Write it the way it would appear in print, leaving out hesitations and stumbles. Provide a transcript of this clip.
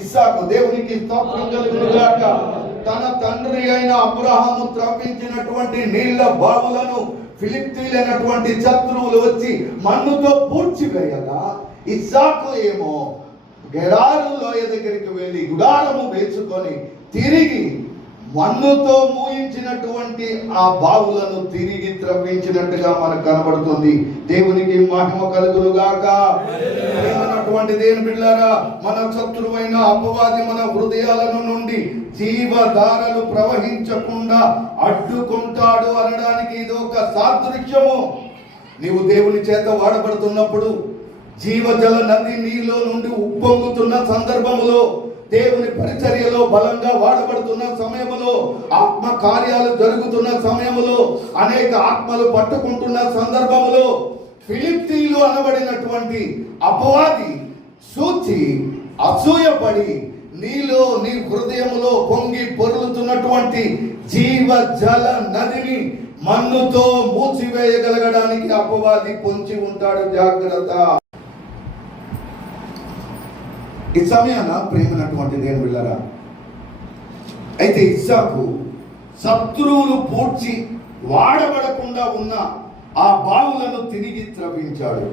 ఇస్సాకు. దేవునికి స్తోత్రం కలుగును గాక. తన తండ్రి అయిన అబ్రహాము త్రవ్వించినటువంటి నీళ్ల బావులను ఫిలిష్తీయులైనటువంటి శత్రువులు వచ్చి మన్నుతో పూడ్చివేయగా ఇస్సాకు ఏమో గెరారు లోయ దగ్గరికి వెళ్ళి గుడారము వేసుకొని తిరిగి మన్నుతో మూయించినటువంటి ఆ బావులను తిరిగి త్రవ్వించినట్టుగా మనకు కనబడుతుంది. దేవునికి మహిమ కలుగును గాక. దేని బిడ్డలారా, మన శత్రువైన అపవాది మన హృదయాల నుండి జీవధారలు ప్రవహించకుండా అడ్డుకుంటాడు అనడానికి ఇది ఒక సాదృశ్యము. నీవు దేవుని చేత వాడబడుతున్నప్పుడు జీవజల నది నీలో నుండి ఉప్పొంగుతున్న సందర్భములో, దేవుని పరిచర్యలో బలంగా వాడబడుతున్న సమయములో, ఆత్మ కార్యాలు జరుగుతున్న సమయములో, అనేక ఆత్మలు పట్టుకుంటున్న సందర్భములో ఫిలిష్తీయులు అనబడినటువంటి అపవాది సూచి అసూయపడి నీలో నీ హృదయములో పొంగి పొర్లుతున్నటువంటి జీవజల నదిని మన్నుతో మూసివేయగలగడానికి అపవాది పొంచి ఉంటాడు. జాగ్రత్త. ఈ సమయాన ప్రేమనటువంటి దేవుని బిడ్డలారా, అయితే ఇస్సాకు శత్రువులు పూడ్చి వాడబడకుండా ఉన్న ఆ బావులను తిరిగి త్రవ్వించాడు.